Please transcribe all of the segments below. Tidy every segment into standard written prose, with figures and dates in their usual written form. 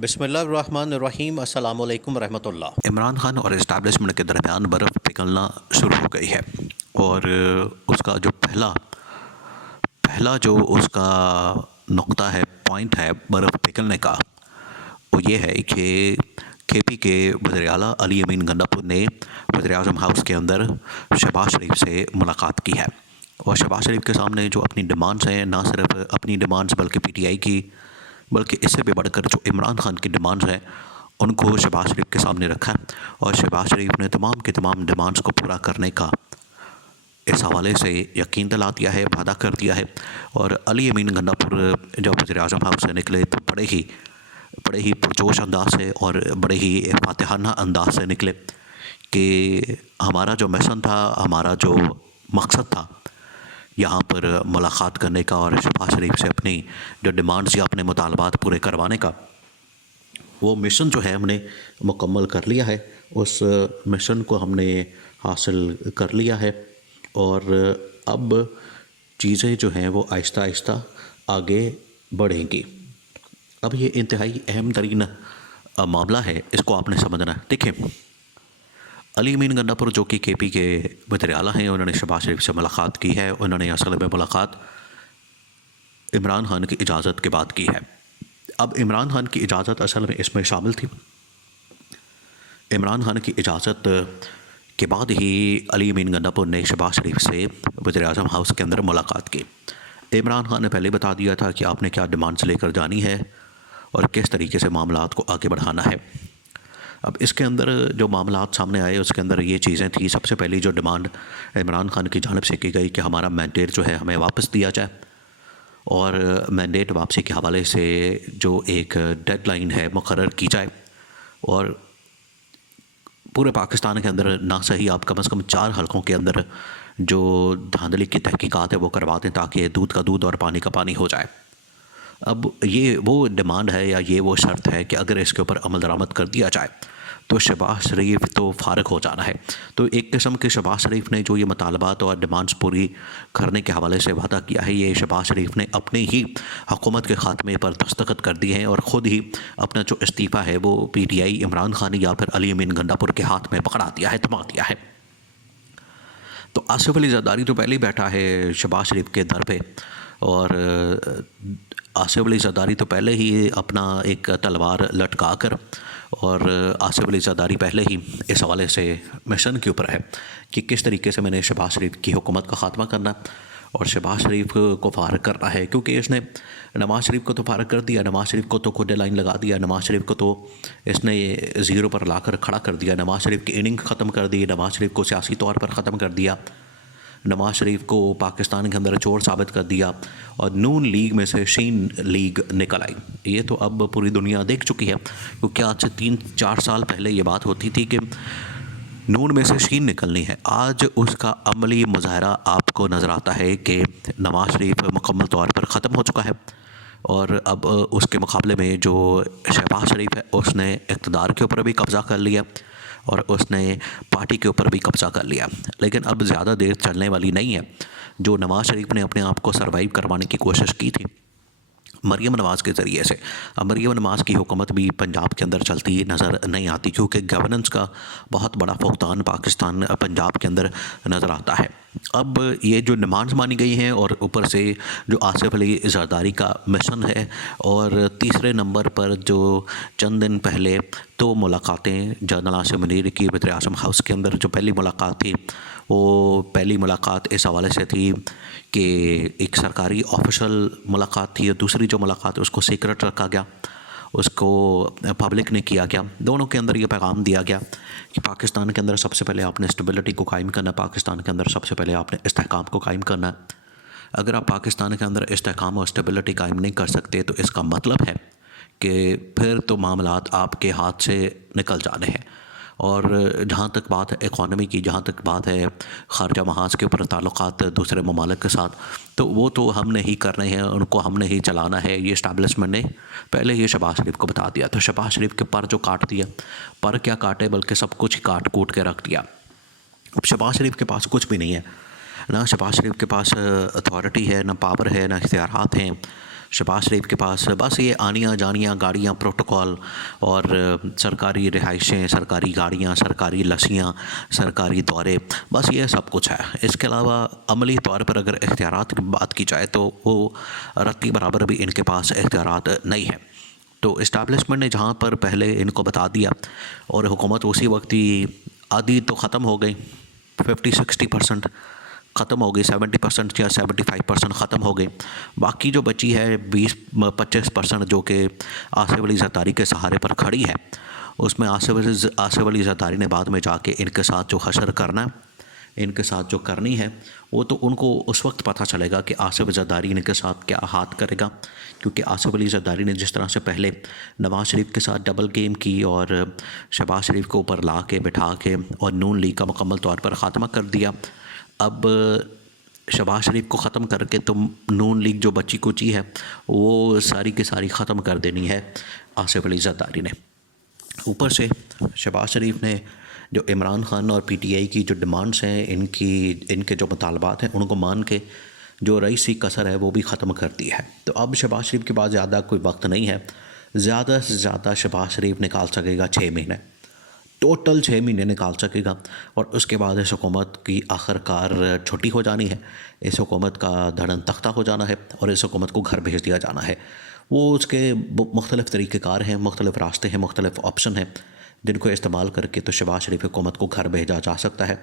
बिस्मिल्लाहिर्रहमानिर्रहीम अस्सलामु अलैकुम रहमतुल्लाह। इमरान खान और इस्टेब्लिशमेंट के दरमियान बर्फ़ पिघलना शुरू हो गई है और उसका जो पहला पहला जो उसका नुक्ता है, पॉइंट है बर्फ़ पिघलने का, वो ये है कि केपी के वज़ीर आला अली अमीन गंडापुर ने वज़ीर-ए-आज़म हाउस के अंदर शहबाज शरीफ से मुलाकात की है और शहबाज शरीफ के सामने जो अपनी डिमांड्स हैं, ना सिर्फ अपनी डिमांड्स बल्कि पीटीआई की, बल्कि इससे भी बढ़कर जो इमरान खान की डिमांड्स हैं उनको शहबाज शरीफ के सामने रखा है और शहबाज शरीफ ने तमाम की तमाम डिमांड्स को पूरा करने का इस हवाले से यकीन दिला दिया है, वादा कर दिया है। और अली अमीन गंडापुर जब वज़ीर-ए-आज़म हाउस से निकले तो बड़े ही पुरजोश अंदाज से और बड़े ही फातिहाना अंदाज से निकले कि हमारा जो मिशन था, हमारा जो मकसद था यहाँ पर मुलाकात करने का और शहबाज शरीफ से अपनी जो डिमांड्स या अपने मुतालबात पूरे करवाने का, वो मिशन जो है हमने मुकम्मल कर लिया है। उस मिशन को हमने हासिल कर लिया है और अब चीज़ें जो हैं वो आहिस्ता आहिस्ता आगे बढ़ेंगी। अब ये इंतहाई अहम तरीन मामला है, इसको आपने समझना है। देखिए, अली अमीन गंडापुर जो कि केपी के वज़ीर आला हैं, उन्होंने शहबाज शरीफ से मुलाकात की है। उन्होंने असल में मुलाकात इमरान खान की इजाज़त के बाद की है। अब इमरान खान की इजाज़त असल में इसमें शामिल थी। इमरान खान की इजाज़त के बाद ही अली अमीन गंडापुर ने शहबाज शरीफ से वज़ीर-ए-आज़म हाउस के अंदर मुलाकात की। इमरान खान ने पहले बता दिया था कि आपने क्या डिमांड्स लेकर जानी है और किस तरीके से मामलात को आगे बढ़ाना है। अब इसके अंदर जो मामलात सामने आए उसके अंदर ये चीज़ें थी। सबसे पहली जो डिमांड इमरान खान की जानिब से की गई कि हमारा मैंडेट जो है हमें वापस दिया जाए और मैंडेट वापसी के हवाले से जो एक डेडलाइन है मुकर्रर की जाए और पूरे पाकिस्तान के अंदर ना सही आप कम से कम 4 हलकों के अंदर जो धांधली की तहकीकात है वो करवा दें ताकि दूध का दूध और पानी का पानी हो जाए। अब ये वो डिमांड है या ये वो शर्त है कि अगर इसके ऊपर अमल दरामद कर दिया जाए तो शहबाज शरीफ तो फ़ारिग हो जाना है। तो एक किस्म के शहबाज शरीफ ने जो ये मुतालबात और डिमांड्स पूरी करने के हवाले से वादा किया है, ये शहबाज शरीफ ने अपने ही हुकूमत के ख़ात्मे पर दस्तखत कर दिए हैं और ख़ुद ही अपना जो इस्तीफ़ा है वो पीटीआई इमरान खान या फिर अली अमीन गंडापुर के हाथ में पकड़ा दिया है, थमा दिया है। तो आसिफ अली ज़रदारी तो पहले ही बैठा है शहबाज शरीफ के दर पे और आसिफ अली ज़रदारी तो पहले ही अपना एक तलवार लटका कर और आसिफ अली ज़रदारी पहले ही इस हवाले से मिशन के ऊपर है कि किस तरीके से मैंने शहबाज शरीफ की हुकूमत का ख़ात्मा करना और शहबाज शरीफ को फ़ारिग करना है। क्योंकि इसने नवाज़ शरीफ को तो फ़ारिग कर दिया, नवाज़ शरीफ को तो खुद लाइन लगा दिया, नवाज़ शरीफ को तो इसने ज़ीरो पर लाकर खड़ा कर दिया, नवाज़ शरीफ की इनिंग ख़त्म कर दी, नवाज़ शरीफ को सियासी तौर पर ख़त्म कर दिया, नवाज़ शरीफ को पाकिस्तान के अंदर चोर साबित कर दिया और नून लीग में से शीन लीग निकल आई। ये तो अब पूरी दुनिया देख चुकी है, क्योंकि आज से 3-4 साल पहले ये बात होती थी कि नून में से शीन निकलनी है। आज उसका अमली मुज़ाहरा आपको नज़र आता है कि नवाज़ शरीफ मुकम्मल तौर पर ख़त्म हो चुका है और अब उसके मुकाबले में जो शहबाज शरीफ है उसने इक़्तिदार के ऊपर भी कब्ज़ा कर लिया और उसने पार्टी के ऊपर भी कब्ज़ा कर लिया। लेकिन अब ज़्यादा देर चलने वाली नहीं है। जो नवाज़ शरीफ ने अपने आप को सरवाइव करवाने की कोशिश की थी मरीम नवाज़ के ज़रिए से, अब मरीम नवाज़ की हुकूमत भी पंजाब के अंदर चलती नज़र नहीं आती, क्योंकि गवर्नेंस का बहुत बड़ा फुकदान पाकिस्तान पंजाब के अंदर नज़र आता है। अब ये जो डिमांड्स मानी गई हैं और ऊपर से जो आसिफ अली ज़रदारी का मिशन है और तीसरे नंबर पर जो चंद दिन पहले 2 मुलाकातें जनरल आसिम मुनीर की वज़ीर-ए-आज़म हाउस के अंदर जो पहली मुलाकात थी, वो पहली मुलाकात इस हवाले से थी कि एक सरकारी ऑफिशियल मुलाकात थी और दूसरी जो मुलाकात है उसको सीक्रेट रखा गया, उसको पब्लिक ने किया गया। दोनों के अंदर ये पैगाम दिया गया कि पाकिस्तान के अंदर सबसे पहले आपने स्टेबिलिटी को कायम करना है, पाकिस्तान के अंदर सबसे पहले आपने इस्तेहकाम को कायम करना है। अगर आप पाकिस्तान के अंदर इस्तेहकाम और स्टेबिलिटी कायम नहीं कर सकते तो इसका मतलब है कि फिर तो मामलात आपके हाथ से निकल जाने हैं। और जहाँ तक बात है इकॉनमी की, जहाँ तक बात है ख़ारजा महाज के ऊपर ताल्लुक़ात दूसरे ममालिक के साथ, तो वो तो हमने ही करने हैं, उनको हमने ही चलाना है। ये इस्टेब्लिशमेंट ने पहले ही शहबाज शरीफ को बता दिया। तो शहबाज शरीफ के पर जो काट दिया, पर क्या काटे बल्कि सब कुछ काट कूट के रख दिया। अब शहबाज शरीफ के पास कुछ भी नहीं है, ना शहबाज शरीफ के पास अथॉरिटी है, ना पावर है, ना इख्तियारात हैं। शहबाज शरीफ के पास बस ये आनियाँ जानियाँ गाड़ियाँ प्रोटोकॉल और सरकारी रिहाइशें, सरकारी गाड़ियाँ, सरकारी लस्सियाँ, सरकारी दौरे, बस ये सब कुछ है। इसके अलावा अमली तौर पर अगर इख्तियारात की बात की जाए तो वो रत्ती बराबर भी इनके पास इख्तियारात नहीं है। तो इस्टेब्लिशमेंट ने जहाँ पर पहले इनको बता दिया और हुकूमत उसी वक्त ही आधी तो ख़त्म हो गई, 50-60% ख़त्म हो गई, 70% या 75% ख़त्म हो गई। बाकी जो बची है 20-25% जो कि आसिफ अली ज़रदारी के सहारे पर खड़ी है, उसमें आसिफ अली ज़रदारी ने बाद में जाके इनके साथ जो हशर करना, इनके साथ जो करनी है, वो तो उनको उस वक्त पता चलेगा कि आसिफ ज़रदारी इनके साथ क्या हाथ करेगा। क्योंकि आसिफ अली ज़रदारी ने जिस तरह से पहले नवाज़ शरीफ के साथ डबल गेम की और शहबाज शरीफ को ऊपर ला के बिठा के और नून लीग का मुकम्मल तौर पर ख़ात्मा कर दिया, अब शहबाज शरीफ को ख़त्म करके तो नून लीग जो बची कुची है वो सारी की सारी ख़त्म कर देनी है आसिफ अली ज़रदारी ने। ऊपर से शहबाज शरीफ ने जो इमरान ख़ान और पीटीआई की जो डिमांड्स हैं, इनके जो मुतालबात हैं, उनको मान के जो रईसी कसर है वो भी ख़त्म कर दी है। तो अब शहबाज शरीफ के पास ज़्यादा कोई वक्त नहीं है। ज़्यादा से ज़्यादा शहबाज शरीफ निकाल सकेगा 6 महीने, टोटल 6 महीने निकाल सकेगा। और उसके बाद इस हुकूमत की आखिरकार छुट्टी हो जानी है, इस हुकूमत का धड़न तख्ता हो जाना है और इस हुकूमत को घर भेज दिया जाना है। वो उसके मुख्तलिफ़ तरीक़ेकार हैं, मुख्तलिफ़ रास्ते हैं, मुख्तलिफ़ ऑप्शन हैं, जिनको इस्तेमाल करके तो शहबाज शरीफ हुकूमत को घर भेजा जा सकता है।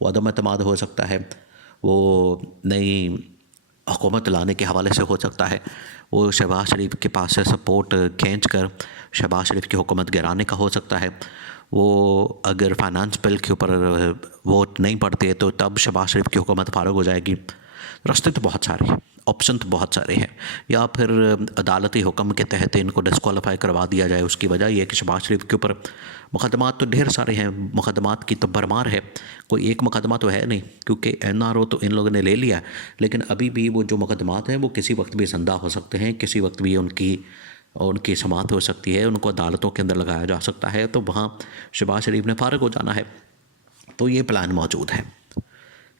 वो अदम एतमाद हो सकता है, वो नई हुकूमत लाने के हवाले से हो सकता है, वो शहबाज शरीफ के पास से सपोर्ट खींच कर शहबाज शरीफ की हुकूमत गिराने का हो सकता है। वो अगर फाइनेंस बिल के ऊपर वोट नहीं पड़ते तो तब शहबाज शरीफ की हुकूमत फारग हो जाएगी। रास्ते तो बहुत सारे हैं, ऑप्शन तो बहुत सारे हैं। या फिर अदालती हुक्म के तहत इनको डिस्क्वालीफाई करवा दिया जाए। उसकी वजह यह है कि शहबाज शरीफ के ऊपर मुकदमात तो ढेर सारे हैं, मुकदमात की तो भरमार है, कोई एक मुकदमा तो है नहीं, क्योंकि NRO तो इन लोगों ने ले लिया। लेकिन अभी भी वो जो मुकदमात हैं वो किसी वक्त भी ज़िंदा हो सकते हैं, किसी वक्त भी उनकी समाअत हो सकती है, उनको अदालतों के अंदर लगाया जा सकता है। तो वहाँ शहबाज शरीफ ने फारग हो जाना है। तो ये प्लान मौजूद है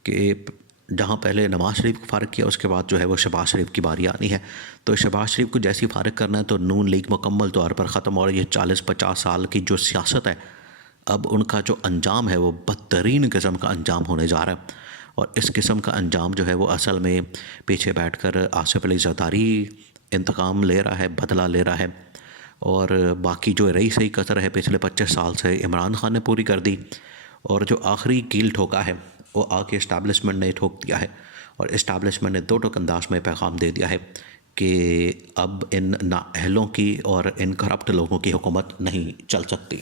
कि जहाँ पहले नवाज़ शरीफ को फ़ारग किया, उसके बाद जो है वो शहबाज शरीफ की बारी आनी है। तो शहबाज शरीफ को जैसे ही फ़ारग करना है तो नून लीग मुकम्मल तौर पर ख़त्म। और ये 40-50 साल की जो सियासत है, अब उनका जो अंजाम है वो बदतरीन किस्म का अंजाम होने जा रहा है। और इस किस्म का अंजाम जो है वो असल में पीछे बैठ कर आसिफ अली ज़रदारी इंतकाम ले रहा है, बदला ले रहा है। और बाकी जो रही सही कसर है पिछले 25 साल से इमरान ख़ान ने पूरी कर दी। और जो आखिरी कील ठोका है वो आके इस्टेब्लिशमेंट ने ठोक दिया है। और इस्टेब्लिशमेंट ने 2 टोक अंदाज में पैगाम दे दिया है कि अब इन नाअहलों की और इन करप्ट लोगों की हुकूमत नहीं चल सकती।